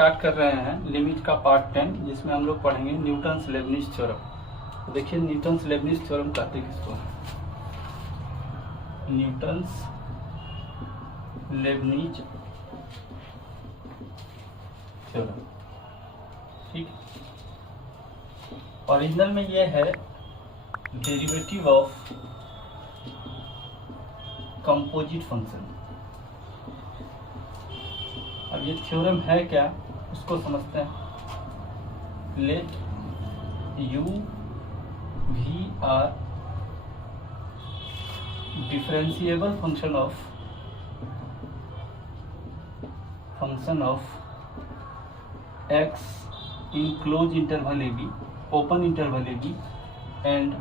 Start कर रहे हैं लिमिट का पार्ट 10, जिसमें हम लोग पढ़ेंगे न्यूटन्स लेबनिज थ्योरम। तो देखिए न्यूटन्स लेबनिज थ्योरम कहते किसको है? न्यूटन्स लेबनिज थ्योरम, ठीक। ओरिजिनल में ये है डेरिवेटिव ऑफ कंपोजिट फंक्शन। अब ये थ्योरम है क्या, उसको समझते हैं। Let u v are differentiable function of x in closed interval ab, open interval ab, and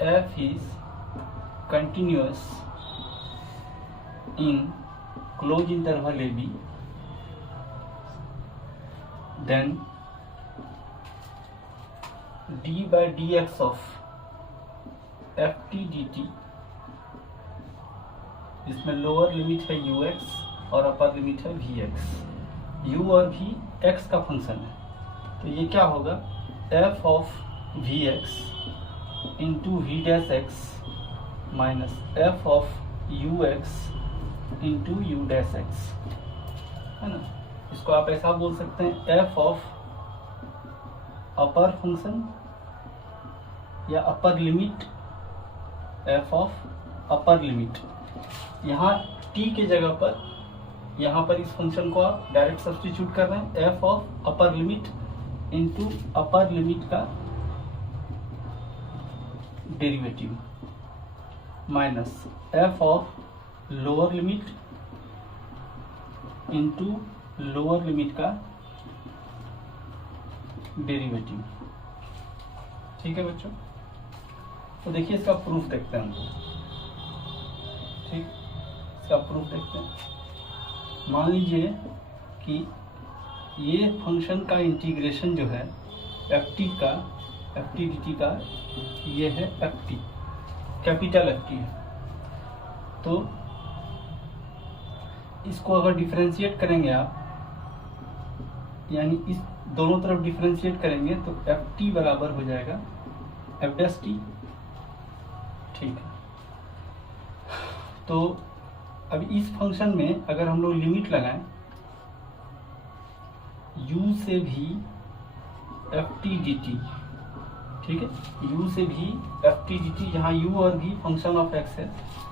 f is continuous in closed interval ab, then d by dx of ft dt, इसमें lower limit है ux और upper limit है vx। u और v x का function है, तो ये क्या होगा? f of vx into v dash x minus f of ux into u dash x, है ना। इसको आप ऐसा बोल सकते हैं f ऑफ अपर फंक्शन या upper limit, f of upper limit. यहाँ t के जगह पर, यहाँ पर इस फंक्शन को आप डायरेक्ट सब्स्टिट्यूट कर रहे हैं, f of upper limit into upper limit का derivative minus f of lower limit into lower limit का डेरिवेटिव, ठीक है बच्चों। तो देखिए इसका प्रूफ देखते हैं हम लोग, ठीक। इसका प्रूफ देखते हैं। मान लीजिए कि ये फंक्शन का इंटीग्रेशन जो है एफ टी डी टी का, ये है F T, capital F T है। तो इसको अगर डिफरेंशिएट करेंगे आप, यानी इस दोनों तरफ डिफरेंशिएट करेंगे, तो एफ टी बराबर हो जाएगा एफ डैश टी, ठीक है। तो अब इस फंक्शन में अगर हम लोग लिमिट लगाएं u से भी एफ टी डी टी, ठीक है, u से भी एफ टी डी टी, जहाँ u और v फंक्शन ऑफ x है,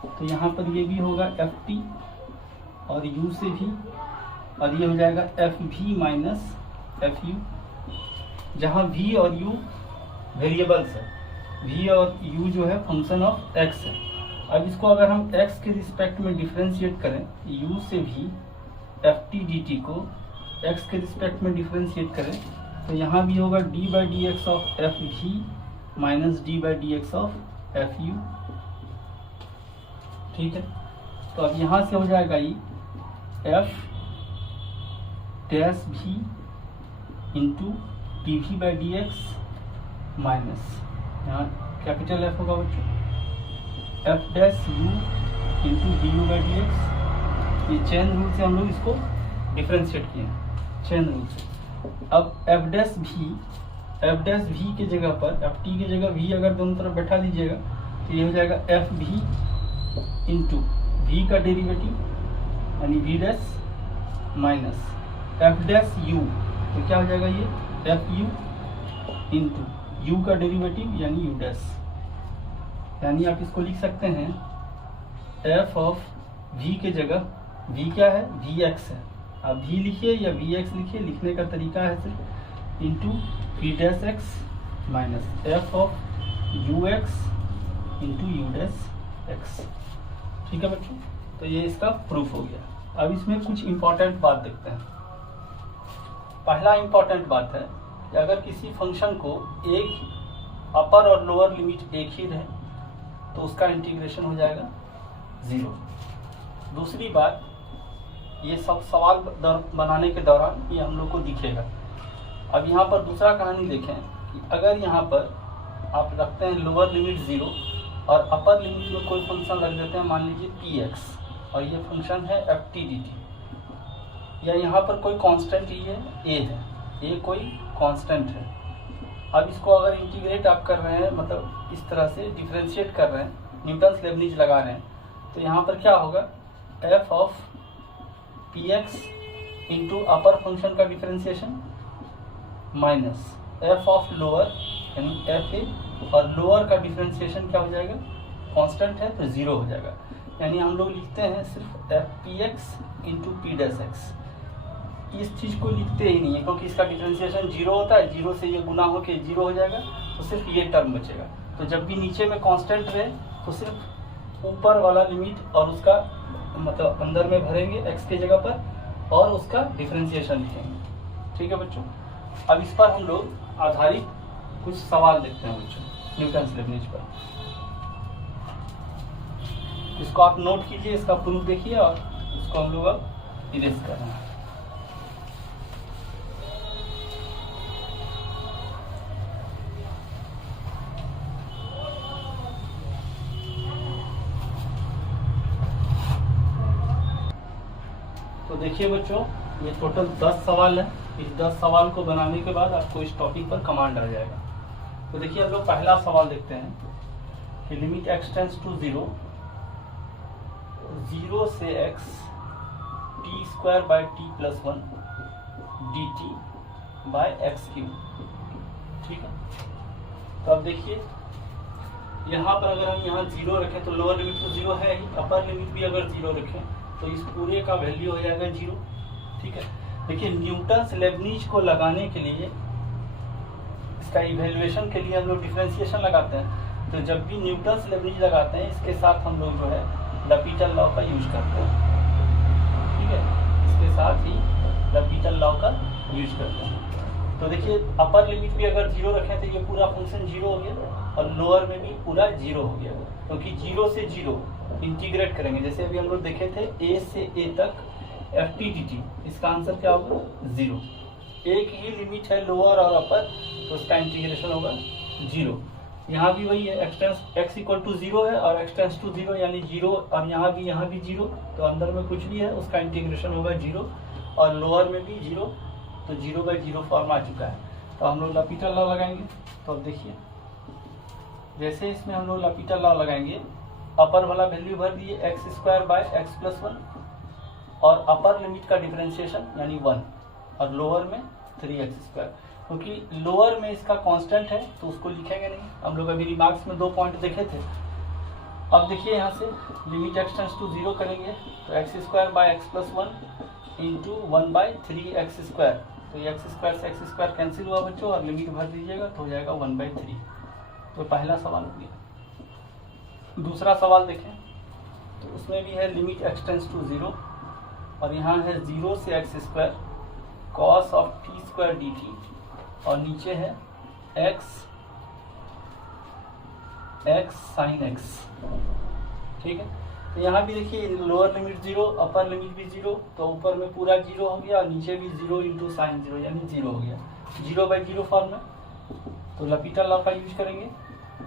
तो यहाँ पर ये भी होगा एफ टी और u से भी, और ये हो जाएगा F V minus F U, जहाँ v और u वेरिएबल्स है, v और u जो है फंक्शन ऑफ x है। अब इसको अगर हम x के रिस्पेक्ट में डिफरेंशिएट करें, u से भी एफ टी डी टी को x के रिस्पेक्ट में डिफरेंशिएट करें, तो यहाँ भी होगा d by D X of F V minus d by D X of F U, ठीक है। तो अब यहाँ से हो जाएगा ये F dash V into D V by D X minus, यहाँ कैपिटल एफ होगा बच्चों, F dash U into D U by D X. ये चेन रूल से हम लोग इसको डिफरेंशिएट किए हैं, चेन रूल से। अब एफ डैश भी के जगह पर, एफ टी की जगह v अगर दोनों तरफ बैठा दीजिएगा, तो ये हो जाएगा एफ भी इंटू वी का डेरिवेटिव यानी v dash minus F dash you, तो क्या हो जाएगा ये एफ यू इंटू u का डेरिवेटिव यानी u डैश। यानी आप इसको लिख सकते हैं f ऑफ v के जगह, v क्या है? vx है। आप v लिखिए या vx लिखिए, लिखने का तरीका है सिर्फ, into v dash x minus f of ux into u dash x, ठीक है बच्चों। तो ये इसका प्रूफ हो गया। अब इसमें कुछ इंपॉर्टेंट बात देखते हैं। पहला इंपॉर्टेंट बात है कि अगर किसी फंक्शन को एक अपर और लोअर लिमिट एक ही रहे, तो उसका इंटीग्रेशन हो जाएगा 0। दूसरी बात, ये सब सवाल बनाने के दौरान ये हम लोग को दिखेगा। अब यहाँ पर दूसरा कहानी देखें कि अगर यहाँ पर आप रखते हैं लोअर लिमिट 0 और अपर लिमिट में कोई फंक्शन रख देते हैं, मान लीजिए px, और ये फंक्शन है एफ टी डी टी, या यहाँ पर कोई कांस्टेंट ही है, ए कोई कांस्टेंट है। अब इसको अगर इंटीग्रेट आप कर रहे हैं, मतलब इस तरह से डिफरेंशिएट कर रहे हैं, न्यूटन्स लेबनीज लगा रहे हैं, तो यहाँ पर क्या होगा, F of P X into upper function का differentiation minus F of lower यानी एफ ए, और लोअर का डिफरेंशिएशन क्या हो जाएगा, कांस्टेंट है तो 0 हो जाएगा। यानी हम लोग लिखते हैं सिर्फ F P X into P dash x, इस चीज़ को लिखते ही नहीं है क्योंकि इसका डिफरेंशिएशन 0 होता है, 0 से ये गुना होके 0 हो जाएगा, तो सिर्फ ये टर्म बचेगा। तो जब भी नीचे में कांस्टेंट रहे तो सिर्फ ऊपर वाला लिमिट और उसका मतलब अंदर में भरेंगे x की जगह पर और उसका डिफरेंशिएशन लिखेंगे। ठीक है बच्चों, अब इस पर हम लोग आधारित कुछ सवाल देखते हैं बच्चों न्यूटन्स लेबनीज पर। इसको आप नोट कीजिए, इसका प्रूफ देखिए और इसको हम लोग अब इरेज कर रहे हैं। तो देखिए बच्चों, ये टोटल 10 सवाल है। इस 10 सवाल को बनाने के बाद आपको इस टॉपिक पर कमांड आ जाएगा। तो देखिए हम लोग पहला सवाल देखते हैं कि लिमिट x टेंड्स टू 0, 0 से x t square by t plus 1 dt by X cube. ठीक है, तो अब देखिए यहाँ पर अगर हम यहाँ 0 रखें तो लोअर लिमिट तो 0 है ही, अपर लिमिट भी अगर 0 रखें तो इस पूरे का वैल्यू हो जाएगा 0। ठीक है, देखिए न्यूटन्स लेबनीज को लगाने के लिए, इसका इवैल्यूएशन के लिए हम लोग डिफरेंशिएशन लगाते हैं। तो जब भी न्यूटन्स लेबनीज लगाते हैं इसके साथ हम लोग जो है लपीटल लॉ का यूज करते हैं। ठीक है, इसके साथ ही लपीटल लॉ का यूज करते हैं। तो देखिए अपर लिमिट भी अगर 0 रखें तो ये पूरा फंक्शन 0 हो गया और लोअर में भी पूरा 0 हो गया, क्योंकि 0 से 0 इंटीग्रेट करेंगे। जैसे अभी हम लोग देखे थे a से a तक एफ टी डी टी, इसका आंसर क्या होगा 0। एक ही लिमिट है लोअर और अपर, तो उसका इंटीग्रेशन होगा 0। यहाँ भी वही है, x इक्वल टू 0 है और x टेंड्स टू 0 यानी 0, और यहाँ भी 0, तो अंदर में कुछ भी है उसका इंटीग्रेशन होगा 0 और लोअर में भी 0, तो 0/0 फॉर्म आ चुका है। तो हम लोग लपीटल लॉ लगाएंगे। तो अब देखिए जैसे इसमें हम लोग लपीटल लॉ लगाएंगे, अपर वाला वैल्यू भर दिए x square bye x plus 1 और अपर लिमिट का डिफरेंशिएशन यानी 1 और लोअर में 3x स्क्वायर, क्योंकि लोअर में इसका कांस्टेंट है तो उसको लिखेंगे नहीं। हम लोग अभी रिमार्क्स में 2 पॉइंट देखे थे। अब देखिए यहाँ से लिमिट x टेंड्स टू 0 करेंगे तो x square bye x plus 1 into 1/3x square, तो ये x स्क्वायर से x स्क्वायर कैंसिल हुआ बच्चों और लिमिट भर दीजिएगा तो हो जाएगा 1/3। तो पहला सवाल हो गया। दूसरा सवाल देखें तो उसमें भी है लिमिट x टेंड्स टू 0 और यहाँ है 0 से x square cos of t square D T और नीचे है x साइन x। ठीक है, तो यहाँ भी देखिए लोअर लिमिट 0, अपर लिमिट भी 0, तो ऊपर में पूरा 0 हो गया और नीचे भी 0 इंटू साइन 0 यानी 0 हो गया, 0/0 फॉर्म में। तो लपीटल लॉ का यूज करेंगे,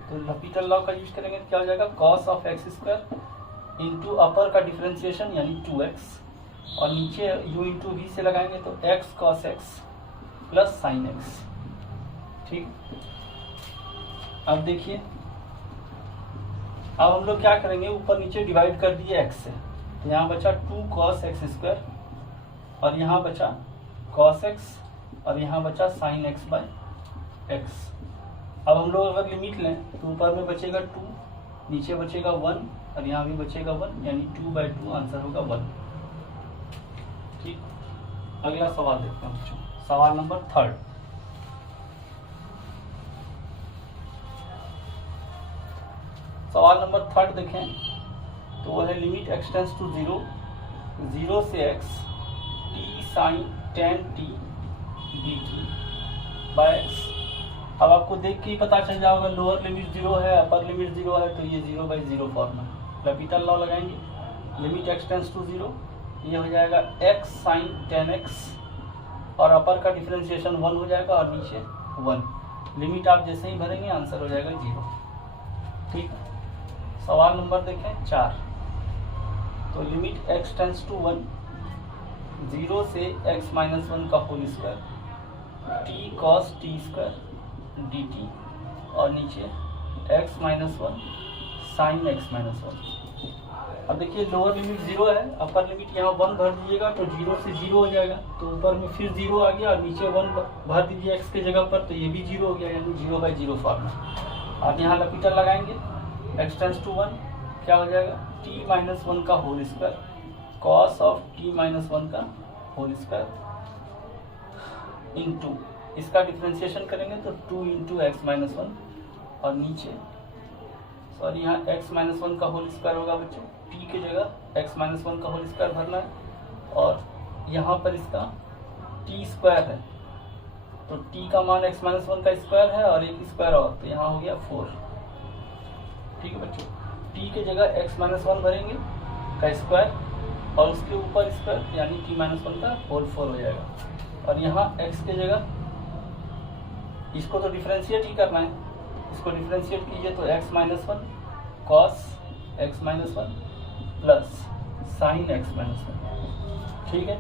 तो लपीटल लॉ का यूज करेंगे तो क्या हो जाएगा cos of x square into upper का डिफरेंशिएशन यानी 2x और नीचे u इंटू वी से लगाएंगे तो x cos x plus sine x। ठीक, अब देखिए अब हम लोग क्या करेंगे, ऊपर नीचे डिवाइड कर दिए x से, तो यहाँ बचा 2 cos x स्क्वायर और यहाँ बचा cos x और यहाँ बचा साइन x बाय x। अब हम लोग अगर लिमिट लें तो ऊपर में बचेगा 2, नीचे बचेगा 1 और यहाँ भी बचेगा 1 यानी 2/2 आंसर होगा 1। ठीक, अगला सवाल देखते हैं बच्चों, सवाल नंबर 3। सवाल नंबर 3 देखें तो वो है लिमिट x टेंड्स टू 0, 0 से x t sine tan t dt by x। अब आपको देख के ही पता चल जाएगा लोअर लिमिट 0 है, अपर लिमिट 0 है, तो ये 0/0 फॉर्म है। लपीटल लॉ लगाएंगे, लिमिट x टेंड्स टू 0, ये हो जाएगा x साइन tan x और अपर का डिफरेंशिएशन 1 हो जाएगा और नीचे 1। लिमिट आप जैसे ही भरेंगे आंसर हो जाएगा 0। ठीक, सवाल नंबर देखें 4। तो लिमिट x टेंड्स टू 1, 0 से x माइनस 1 का whole square T cos T square D T और नीचे x minus 1 sine X minus 1। अब देखिए लोअर लिमिट 0 है, अपर लिमिट यहाँ 1 भर दीजिएगा तो 0 से 0 हो जाएगा, तो ऊपर में फिर 0 आ गया और नीचे 1 भर दीजिए x के जगह पर, तो ये भी 0 हो गया, यानी 0/0 फॉर्म में। आप यहाँ लपीटर लगाएंगे, x टेंड्स टू 1 क्या हो जाएगा, t माइनस 1 का whole square cos of t minus 1 का होल स्क्वायर इंटू इसका डिफ्रेंशिएशन करेंगे तो 2 इंटू एक्स माइनस 1 और नीचे सॉरी यहाँ x माइनस 1 का होल स्क्वायर होगा बच्चों, t की जगह x माइनस 1 का होल स्क्वायर भरना है और यहाँ पर इसका t स्क्वायर है, तो t का मान x माइनस 1 का स्क्वायर है और एक स्क्वायर और, तो यहाँ हो गया 4। ठीक है बच्चों, t की जगह x माइनस 1 भरेंगे का स्क्वायर और उसके ऊपर स्क्वायर यानी t माइनस 1 का होल 4 हो जाएगा। और यहाँ x की जगह इसको तो डिफ्रेंशिएट ही करना है, इसको डिफ्रेंशिएट कीजिए तो x minus 1 cos x minus 1 plus sine x minus 1। ठीक है,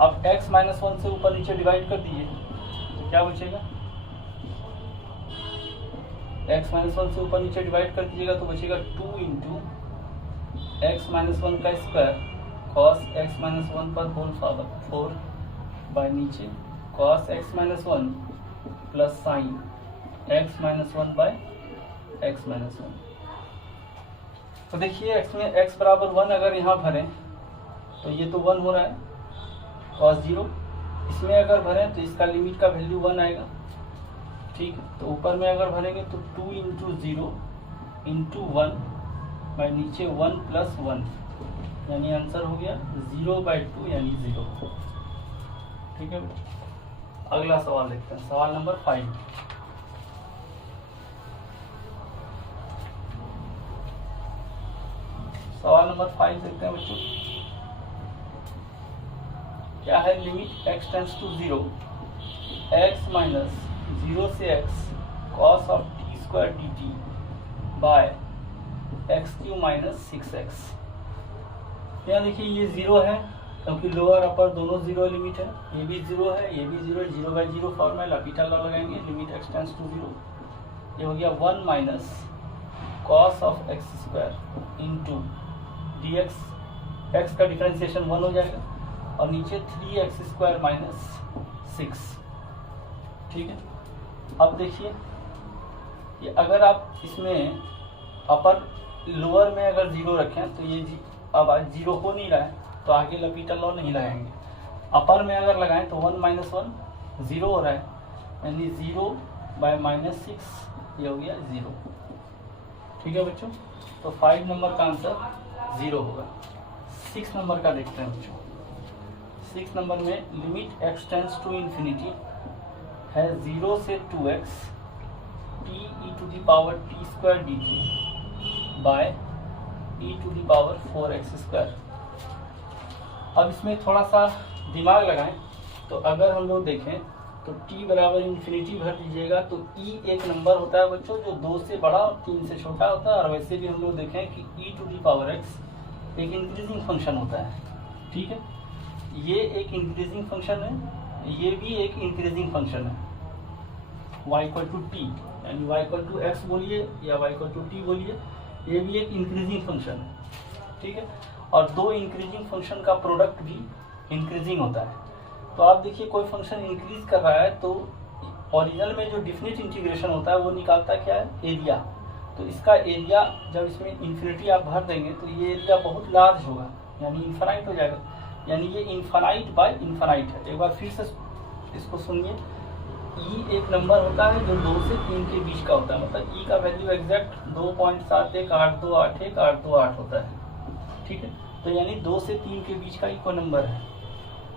अब x माइनस 1 से ऊपर नीचे डिवाइड कर दीजिए तो क्या बचेगा, x माइनस 1 से ऊपर नीचे डिवाइड कर दीजिएगा तो बचेगा 2 इंटू एक्स माइनस 1 का स्क्वायर कॉस x माइनस 1 पर होल पावर 4 बाय नीचे cos x minus 1 plus sine x minus 1 by x minus 1। तो देखिए x में x बराबर 1 अगर यहाँ भरें तो ये तो 1 हो रहा है cos 0, इसमें अगर भरें तो इसका लिमिट का वैल्यू 1 आएगा। ठीक है, तो ऊपर में अगर भरेंगे तो 2 इंटू 0 इंटू 1 बाय नीचे 1 प्लस 1 यानी आंसर हो गया 0/2 यानी 0। ठीक है, अगला सवाल देखते हैं, सवाल नंबर 5। सवाल नंबर 5 देखते हैं बच्चों, क्या है, limit x tends to 0 x minus 0 से x cos of t square D t by x cube minus 6x। यहाँ देखिए ये 0 है क्योंकि लोअर अपर दोनों 0 लिमिट है, ये भी 0 है ये भी 0, 0/0 फॉर्म है, लपीटा लगाएंगे, लिमिट x टेंड्स टू 0, ये हो गया 1 minus cos of x square into D x, x का डिफरेंशिएशन 1 हो जाएगा और नीचे 3x स्क्वायर माइनस 6। ठीक है, अब देखिए ये अगर आप इसमें अपर लोअर में अगर 0 रखें तो ये अब 0 हो नहीं रहा है तो आगे लपीटा लॉ नहीं लगाएंगे, अपर में अगर लगाएं तो 1 माइनस 1 0 हो रहा है यानी 0/-6 ये हो गया 0। ठीक है बच्चों, तो 5 नंबर का आंसर 0 होगा। 6 नंबर का देखते हैं बच्चों, 6 नंबर में limit x tends to infinity है 0 से 2x t e to the power t square D t by e to the power 4x square. अब इसमें थोड़ा सा दिमाग लगाएं, तो अगर हम लोग देखें तो t बराबर इन्फिनिटी भर दीजिएगा तो e एक नंबर होता है बच्चों जो 2 से बड़ा और 3 से छोटा होता है, और वैसे भी हम लोग देखें कि e to the power x एक इंक्रीजिंग फंक्शन होता है। ठीक है, ये एक इंक्रीजिंग फंक्शन है, ये भी एक इंक्रीजिंग फंक्शन है, y इक्वल टू टी यानी y इक्वल टू एक्स बोलिए या y इक्वल टू टी बोलिए, ये भी एक इंक्रीजिंग फंक्शन है। ठीक है, और दो इंक्रीजिंग फंक्शन का प्रोडक्ट भी इंक्रीजिंग होता है। तो आप देखिए कोई फंक्शन इंक्रीज कर रहा है तो ओरिजिनल में जो डिफिनिट इंटीग्रेशन होता है वो निकालता क्या है, एरिया। तो इसका एरिया जब इसमें इन्फिनिटी आप भर देंगे तो ये एरिया बहुत लार्ज होगा यानी इन्फानाइट हो जाएगा, यानी ये इन्फानाइट बाय इन्फानाइट है। एक बार फिर से इसको सुनिए, ई एक नंबर होता है जो 2 से 3 के बीच का होता है, मतलब ई का वैल्यू एग्जैक्ट 2.7182828 होता है। ठीक है, तो यानी 2 से 3 के बीच का ही कोई नंबर है,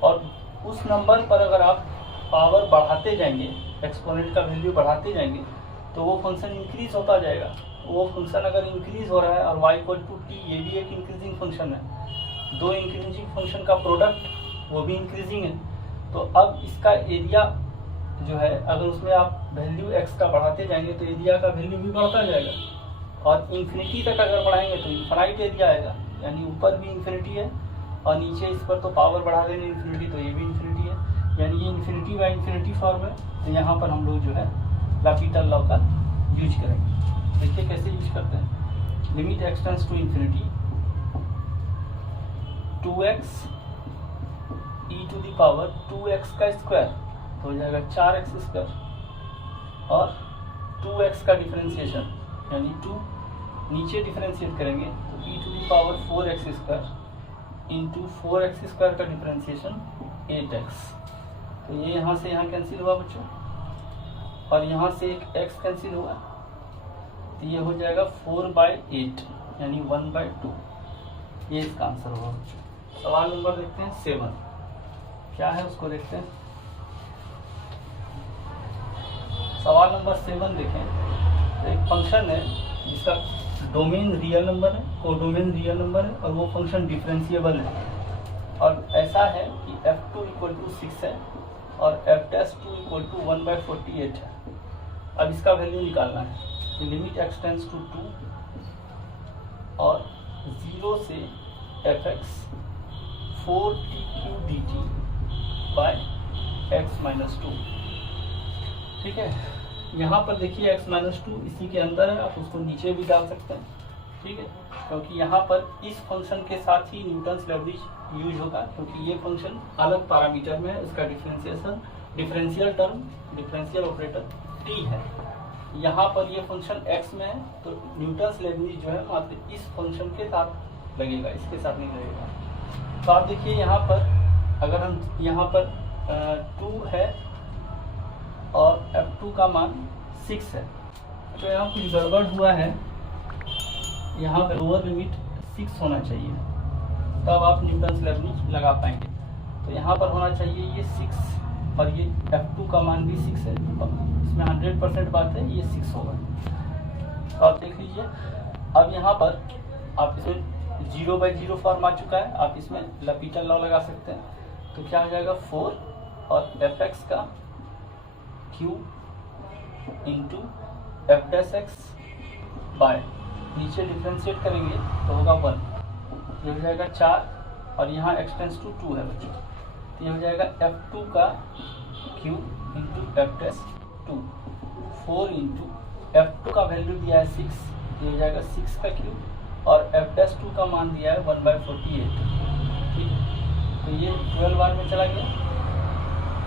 और उस नंबर पर अगर आप पावर बढ़ाते जाएंगे, एक्सपोनेंट का वैल्यू बढ़ाते जाएंगे तो वो फंक्शन इंक्रीज होता जाएगा। वो फंक्शन अगर इंक्रीज हो रहा है और y इक्वल टू टी ये भी एक इंक्रीजिंग फंक्शन है, दो इंक्रीजिंग फंक्शन का प्रोडक्ट वो भी इंक्रीजिंग है। तो अब इसका एरिया जो है अगर उसमें आप वैल्यू x का बढ़ाते जाएंगे तो एरिया का वैल्यू भी बढ़ता जाएगा, और इन्फिनिटी तक अगर बढ़ाएंगे तो इन्फानाइट एरिया आएगा, यानी ऊपर भी इन्फिनिटी है और नीचे इस पर तो पावर बढ़ा देंगे इन्फिनिटी, तो ये भी इन्फिनिटी है, यानी ये इन्फिनिटी बाई इन्फिनिटी फॉर्म है। तो यहाँ पर हम लोग जो है लॉपिटल लॉ का यूज करेंगे। देखिए कैसे यूज करते हैं। Limit x tends to infinity 2x e to the power 2x का स्क्वायर तो हो जाएगा 4x स्क्वायर और 2x का डिफरेंशिएशन यानी 2 नीचे डिफरेंशिएट करेंगे तो e to the power 4x square into 4x square का डिफरेंशिएशन 8x। तो ये यहाँ से यहाँ कैंसिल हुआ बच्चों और यहाँ से एक x कैंसिल हुआ, तो ये हो जाएगा 4/8 यानी 1/2। ये इसका आंसर होगा बच्चों। सवाल नंबर देखते हैं 7, क्या है उसको देखते हैं। सवाल नंबर 7 देखें तो एक फंक्शन है जिसका डोमेन रियल नंबर है, कोडोमेन रियल नंबर है और वो फंक्शन डिफरेंशिएबल है और ऐसा है कि f2 = 6 है और f'2 = 1/48 है। अब इसका वैल्यू निकालना है। लिमिट एक्स टेंड्स टू 2 और 0 से fx 4t³ dt by x - 2। ठीक है, यहाँ पर देखिए x-2 इसी के अंदर है, आप उसको नीचे भी डाल सकते हैं। ठीक है, क्योंकि यहाँ पर इस फंक्शन के साथ ही न्यूटन्स लेवरेज यूज होगा क्योंकि ये फंक्शन अलग पैरामीटर में है, इसका differential term differential operator t है। यहाँ पर ये फंक्शन x में है तो न्यूटन्स लेवरेज जो है मात्र इस फंक्शन के साथ लगेगा, इसके साथ नहीं लगेगा। तो आप देखिए यहाँ पर अगर हम यहाँ पर 2 है और f2 का मान 6 है तो यहाँ कुछ गड़बड़ हुआ है। यहाँ पर लोअर लिमिट 6 होना चाहिए तब आप न्यूटन्स लेवरेज लगा पाएंगे। तो यहाँ पर होना चाहिए ये 6 और ये f2 का मान भी 6 है, इसमें 100% बात है, ये 6 होगा। तो आप देख लीजिए। अब यहाँ पर आप इसमें 0/0 फॉर्म आ चुका है, आप इसमें लॉपिटल लॉ लगा सकते हैं। तो क्या हो जाएगा 4 और fx का क्यूब इंटू f'(x) बाय नीचे डिफ्रेंशिएट करेंगे तो होगा 1, ये हो जाएगा 4 और यहाँ x टेंड्स टू 2 है बच्चों, तो ये हो जाएगा f2 का cube into f'(2) 4 into f2 का वैल्यू दिया है 6, ये हो जाएगा 6 का क्यूब और f'(2) का मान दिया है 1/48। ठीक है, तो ये 12 बार में चला गया,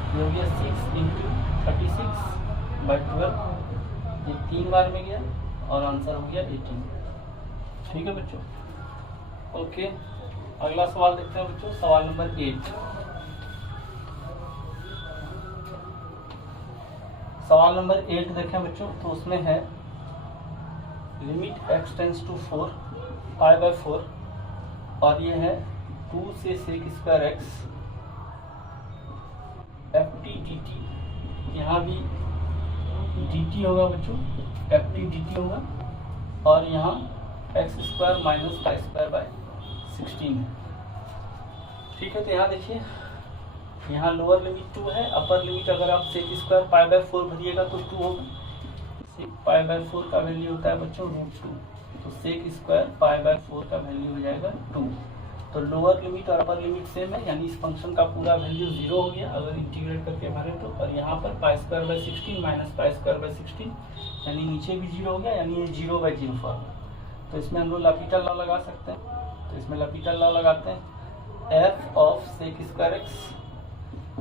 ये हो गया 6 इंटू 36/12, ये 3 बार में गया और आंसर हो गया 18। ठीक है बच्चों, ओके। अगला सवाल देखते हैं बच्चों, सवाल नंबर 8। सवाल नंबर 8 देखें बच्चों तो उसमें है लिमिट एक्स टेंड्स टू 4 π/4 और ये है 2 से sec²x ft dt। यहाँ भी dt होगा बच्चों, ft dt होगा और यहाँ x² - π²/16 है। ठीक है, तो यहाँ देखिए, यहाँ लोअर लिमिट 2 है, अपर लिमिट अगर आप sec² π/4 भरिएगा तो 2 होगा। sec π/4 का वैल्यू होता है बच्चों √2, तो sec² π/4 का वैल्यू हो जाएगा 2। तो लोअर लिमिट और अपर लिमिट सेम है, यानी इस फंक्शन का पूरा वैल्यू 0 हो गया अगर इंटीग्रेट करके भरे तो। और यहाँ पर π² - π² यानी नीचे भी 0 हो गया, यानी ये 0/0 फॉर्म है। तो इसमें हम लोग लॉपिटल लॉ लगा सकते हैं। तो इसमें लॉपिटल लॉ लगाते हैं, f of sec²x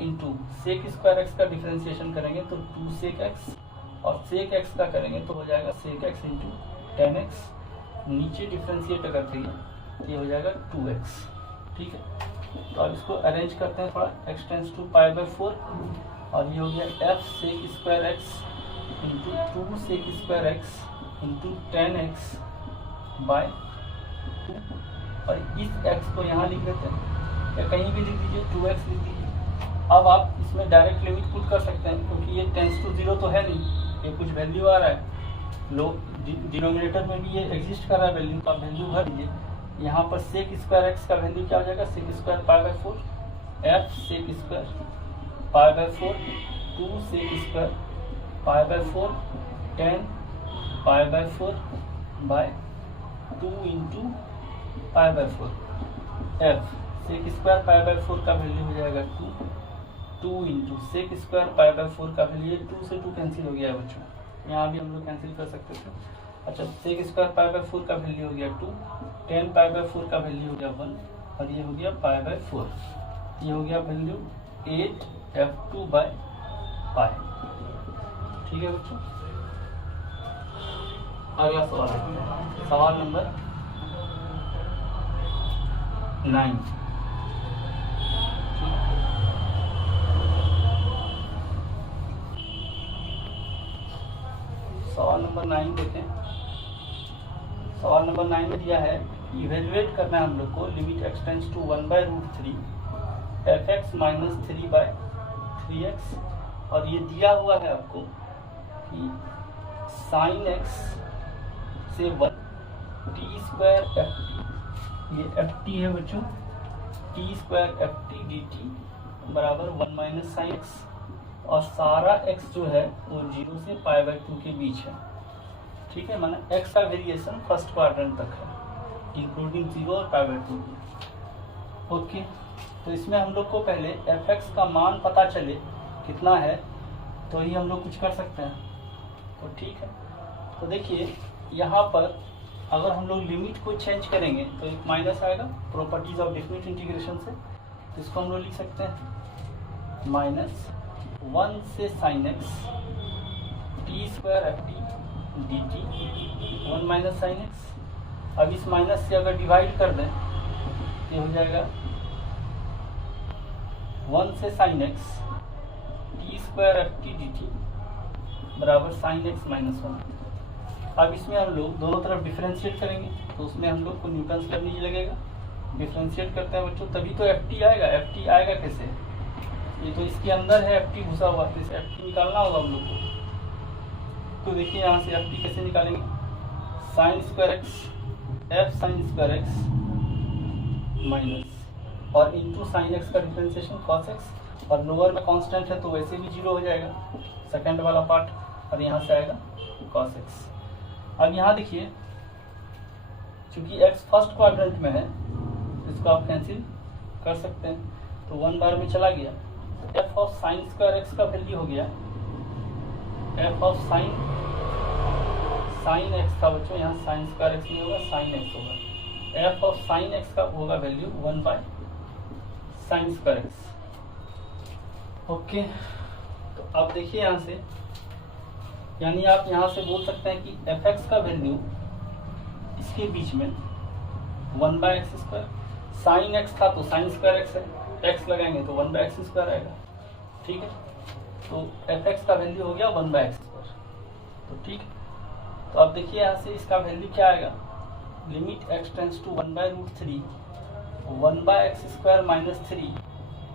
into sec²x का डिफरेंशिएशन करेंगे तो 2 sec(x) और sec(x) का करेंगे तो हो जाएगा sec(x) इंटू 10x, नीचे डिफरेंशिएट अगर करिए ये हो जाएगा 2x। ठीक है, तो अब इसको अरेंज करते हैं थोड़ा, x टेंड्स टू π/4 और ये हो गया f sec²x into 2 sec²x into 10x bye 2 और इस x को यहाँ लिख देते हैं या कहीं भी लिख दीजिए, 2x लिख दीजिए। अब आप इसमें डायरेक्ट लिमिट पुट कर सकते हैं क्योंकि ये टेंड्स टू 0 तो है नहीं, ये कुछ वैल्यू आ रहा है, डिनोमिनेटर में भी ये एग्जिस्ट कर रहा है वैल्यू, तो आप वैल्यू भर दीजिए। यहाँ पर sec²x का वैल्यू क्या हो जाएगा, sec² π/4 f sec² π/4 2 sec² π/4 10 π/4 by 2 into π/4 f sec square pi by 4 का वैल्यू हो जाएगा 2, 2 into sec square pi by 4 का वैल्यू 2 से 2 कैंसिल हो गया है बच्चों, यहाँ भी हम लोग कैंसिल कर सकते थे। अच्छा, सेक स्क्वायर पाई बाय 4 का वैल्यू हो गया 2, 10 पाई बाय 4 का वैल्यू हो गया 1 और ये हो गया पाई बाय 4, ये हो गया वैल्यू 8f2 बाय पाई। ठीक है बच्चों, अगला सवाल है सवाल नंबर 9। सवाल नंबर 9 देखें। सवाल नंबर 9 में दिया है इवेल्युएट करना है हम लोग को limit x tends to 1/√3 fx minus 3/3x और ये दिया हुआ है आपको कि साइन x से 1 t स्क्वायर एफ टी, ये एफ टी है बच्चों, T square F T D T बराबर 1 माइनस साइन एक्स और सारा x जो है वो 0 से पाई बाय 2 के बीच है। ठीक है, माना x का वेरिएशन फर्स्ट क्वाड्रेंट तक है इंक्लूडिंग 0 और पाई बाय 2। ओके, तो इसमें हम लोग को पहले fx का मान पता चले कितना है तो ही हम लोग कुछ कर सकते हैं। तो ठीक है, तो देखिए यहाँ पर अगर हम लोग लिमिट को चेंज करेंगे तो एक माइनस आएगा प्रॉपर्टीज ऑफ डेफिनेट इंटीग्रेशन से, तो इसको हम लोग लिख सकते हैं माइनस 1 से sine x T square F T D T 1 minus sine x. अब इस माइनस से अगर डिवाइड कर दें ये हो जाएगा 1 से sine x T square F T D T बराबर साइन एक्स माइनस 1। अब इसमें हम लोग दोनों तरफ डिफरेंशिएट करेंगे तो उसमें हम लोग को न्यूटन्स करने ही लगेगा। डिफरेंशिएट करते हैं बच्चों तभी तो एफ टी आएगा। एफ टी आएगा कैसे, ये तो इसके अंदर है एफ टी घुसा हुआ, तो इसे एफ टी निकालना होगा हम लोग को। तो देखिए यहाँ से एफ टी कैसे निकालेंगे, sign square x F sine square x minus और इंटू साइन एक्स का डिफरेंशिएशन कॉस एक्स और लोअर में कांस्टेंट है तो वैसे भी 0 हो जाएगा सेकंड वाला पार्ट और यहाँ से आएगा कॉस एक्स। अब यहाँ देखिए चूंकि x फर्स्ट क्वाड्रेंट में है इसको आप कैंसिल कर सकते हैं, तो 1 बार में चला गया तो f of sine square x का वैल्यू हो गया f ऑफ साइन एक्स का बच्चों यहाँ साइन स्क्वायर एक्स में होगा साइन एक्स होगा, f ऑफ साइन एक्स का होगा value 1 by sine square x. Okay, तो अब देखिए यहाँ से यानी आप यहाँ से बोल सकते हैं कि fx का वैल्यू इसके बीच में 1 by x square, sine x था तो साइन स्क्वायर एक्स है, x लगाएंगे तो 1 बाय एक्स स्क्वायर आएगा। ठीक है, तो fx का वैल्यू हो गया 1 बाय एक्स स्क्वायर। तो ठीक है, तो अब देखिए यहाँ से इसका वैल्यू क्या आएगा, limit x tends to 1/√3 1 by x square minus 3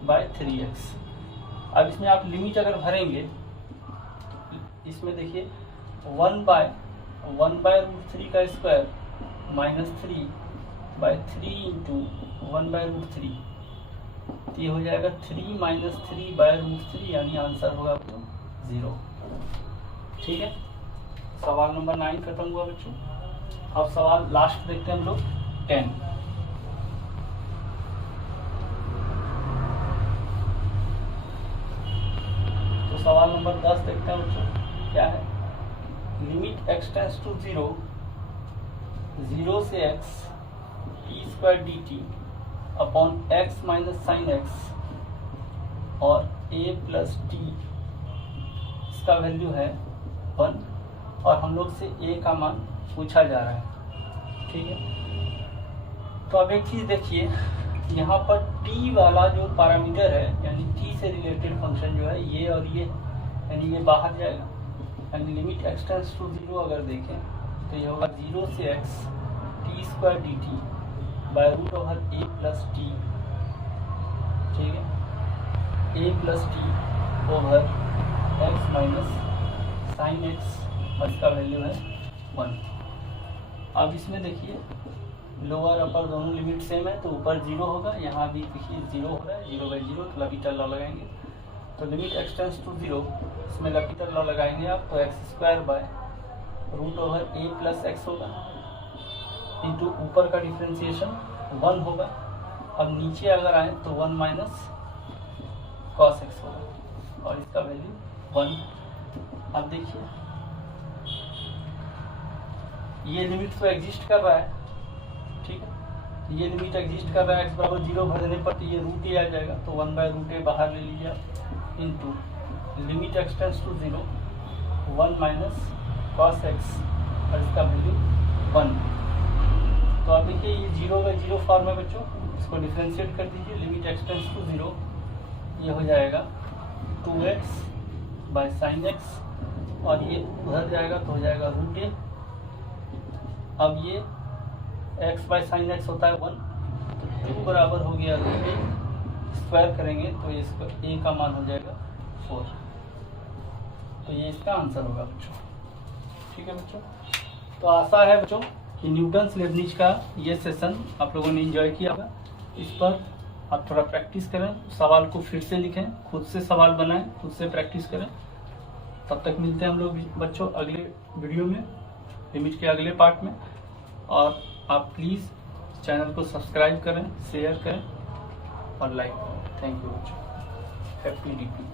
by 3x। अब इसमें आप लिमिट अगर भरेंगे इसमें देखिए 1/√3 का स्क्वायर माइनस 3 बाय 3 इंटू 1/√3, तो ये हो जाएगा 3 माइनस 3/√3 यानी आंसर होगा 0। ठीक है, सवाल नंबर 9 खत्म हुआ बच्चों। अब सवाल लास्ट देखते हैं हम लोग 10। तो सवाल नंबर 10 देखते हैं बच्चों, क्या है, लिमिट x टेंड्स टू 0 से x t square D T upon x minus sine x और a प्लस टी, इसका वैल्यू है 1 और हम लोग से a का मान पूछा जा रहा है। ठीक है, तो अब एक चीज देखिए यहाँ पर t वाला जो पैरामीटर है यानी t से रिलेटेड फंक्शन जो है ये और ये यानी ये बाहर जाएगा, यानी लिमिट x टेंड्स टू 0 अगर देखें तो ये होगा 0 से x t square D t by root over a plus t. ठीक है, a plus t over x minus sine x और इसका वैल्यू है 1। अब इसमें देखिए लोअर अपर दोनों लिमिट सेम है तो ऊपर 0 होगा, यहाँ भी देखिए 0 हो रहा है, 0/0 तो लपीटर लॉ लगाएंगे तो लिमिट x टेंड्स टू 0 इसमें लपीटर लॉ लगाएंगे आप तो x square by root over a plus x होगा इंटू ऊपर का डिफ्रेंसिएशन 1 होगा अब नीचे अगर आए तो 1 माइनस कॉस एक्स होगा और इसका वैल्यू 1। अब देखिए ये लिमिट तो एग्जिस्ट कर रहा है, ठीक है, ये लिमिट एग्जिस्ट कर रहा है, x बराबर 0 भर देने पर तो ये रूट ए आ जाएगा, तो 1/√a बाहर ले लीजिए आप, into limit x tends to 0 1 minus cos x और इसका वैल्यू 1। तो आप देखिए ये 0/0 फॉर्म है बच्चों, इसको डिफ्रेंशिएट कर दीजिए, लिमिट x टेंड्स टू 0 ये हो जाएगा 2x/sin x और ये उधर जाएगा तो हो जाएगा √a। अब ये x/sin x होता है 1, तो 2 बराबर हो गया √a, स्क्वायर करेंगे तो इसका a का मान हो जाएगा 4। तो ये इसका आंसर होगा बच्चों, ठीक है बच्चों। तो आशा है बच्चों कि न्यूटन्स लेबनिज का ये सेशन आप लोगों ने एंजॉय किया होगा। इस पर आप थोड़ा प्रैक्टिस करें, सवाल को फिर से लिखें, खुद से सवाल बनाएं, खुद से प्रैक्टिस करें। तब तक मिलते हैं हम लोग बच्चों अगले वीडियो में, लिमिट के अगले पार्ट में। और आप प्लीज़ चैनल को सब्सक्राइब करें, शेयर करें और लाइक करें। थैंक यू बच्चों। Happy DP.